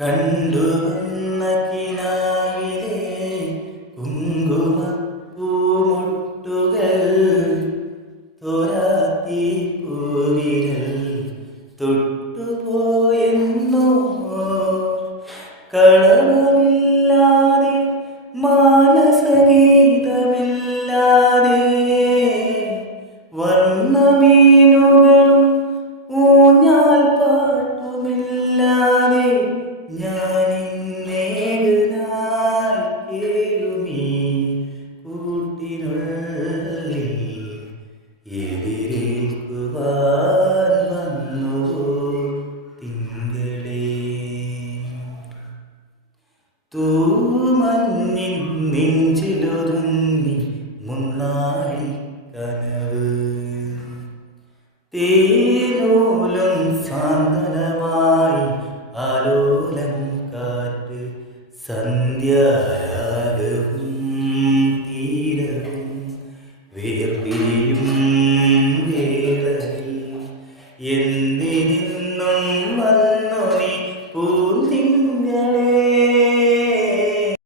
കണ്ടുവന്ന കിനാവിലെ കുങ്കുമപ്പൂമുട്ടുകൾ തോരാത്തി പൂവിരൽ തൊട്ടുപോയെന്നോ കളവമില്ലാതെ മാനസഗീതമില്ലാതെ വർണ്ണമീനുകളും ഊഞ്ഞാൽ പാട്ടുമില്ലാതെ ഞാനിന്നേകനായി കേഴുമീ കൂട്ടിനുള്ളിൽ എതിരേൽക്കുവാൻ വന്നുവോ തിങ്കളേ. തൂമഞ്ഞിൻ നെഞ്ചിലൊതുങ്ങി മുന്നാഴി കനവ് തേനൂലും സാന്ത്വനമായി ആലോലം കാറ്റ് സന്ധ്യാരാഗ